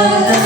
아 네.